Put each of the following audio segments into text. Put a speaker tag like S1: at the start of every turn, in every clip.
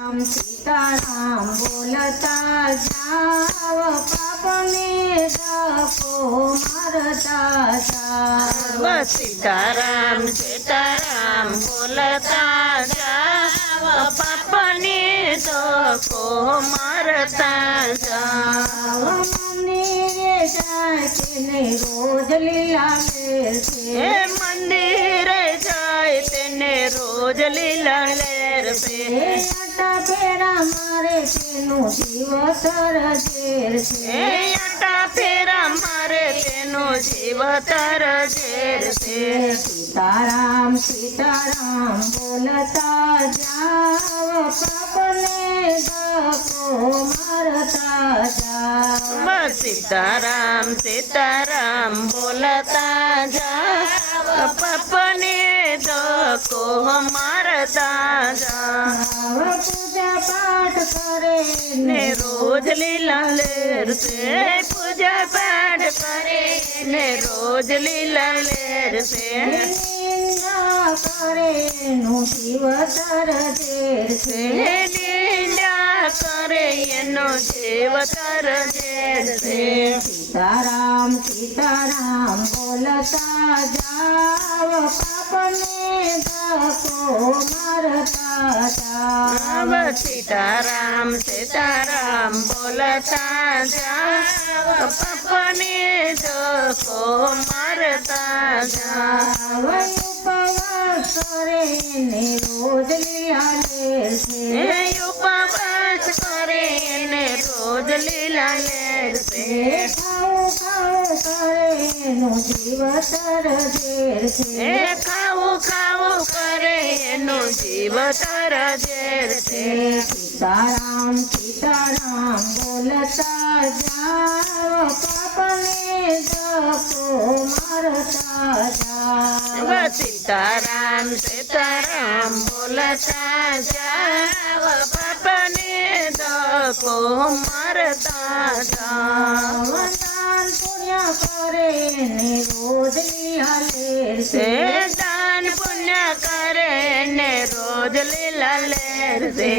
S1: राम सीता राम बोलता जाओ पाप में को मरता जाओ
S2: सीता राम बोलता जाओ पाप ने को मरता जा।
S1: मंदिर जाके रोज लीला से
S2: मंदिर जाए तेने रोज लीला लेर पे
S1: મારે તેનું જીવતર ઝેર એ છે.
S2: આટા ફેરા મારે તેનો જીવતર ઝેર છે.
S1: સીતારામ સીતારામ બોલતા જાવ પાપને દકો મારતા જાવ
S2: સીતારામ સીતારામ બોલતા જાવ પપ્પને को हमारा दादा
S1: पूजा पाठ करे ने रोज
S2: लीला लेर से पूजा पाठ करे। ने रोज लीला लेर से
S1: करे नो शिव तर देर से।
S2: लीला करे नो शिव तर देर से।
S1: सीताराम सीताराम बोलता जाओ पापने को मरता जाओ
S2: सीताराम सीताराम बोलता जाओ पापने को मरता जाओ
S1: उपवास करे ने रोज लिया ले से
S2: उपवास करे ने रोज लिया ले છે
S1: ખાઓ ખાઓ કરે એનો જીવ તરજેર છે.
S2: ખાઓ ખાઓ કરે એનો જીવ તરજેર
S1: સીતારામ સીતારામ, બોલતા જાઓ પાપને મારતા જાઓ
S2: सीताराम सीताराम बोलता जा पपने दो को मरता
S1: दान पुण्य करे ने रोज लीला से।
S2: दान पुण्य करे ने रोज लीला से।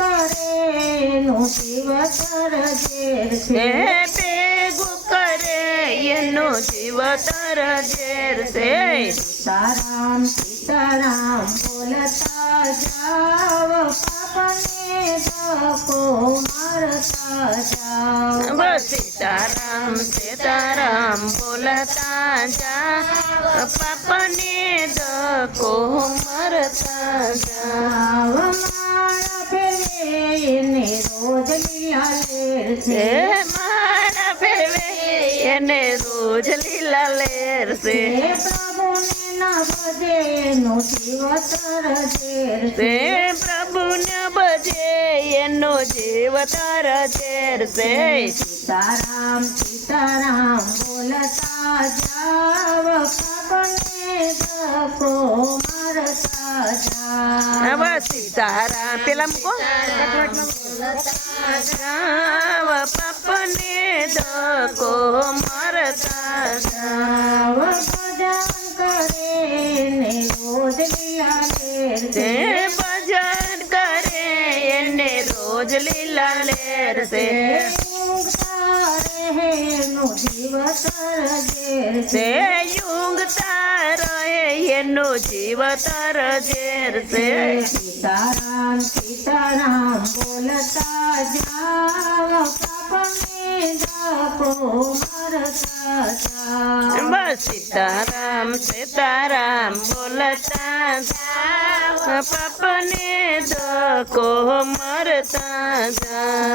S1: करे नो शिव कर से।
S2: એનો જીવતર ઝેર છે
S1: સીતારામ સીતારામ બોલતા જાવ પાપને દકો મારતા જાવ બસ
S2: સીતારામ સીતારામ બોલતા જા પાપને દકો મરતા જા
S1: માળા ફેરવે ને રોજ નિહાલે હે છે
S2: મારા ફેરવે એને ઉજલી લેર સે
S1: પ્રભુને બજે એનો જીવ સે
S2: પ્રભુને બજે એનો જીવ ચેર સે
S1: સીતારામ સીતારામ બોલ
S2: પેલા મૂકો જાવ પાપને દકો મરતા જાવ
S1: જાવ ભજન કરે ને રોજ લીલા લેર તે
S2: છે ભજન કરે એને રોજ લીલા લેર છે
S1: ઊંઘતા રહે નું જીવતર ઝેર તે
S2: છે એનું જીવ તર ઝેર છે
S1: સીતારામ સીતારામ બોલતા જાઓ
S2: બસ સીતારામ સીતારામ બોલતા જાઓ પાપને દકો મરતા જા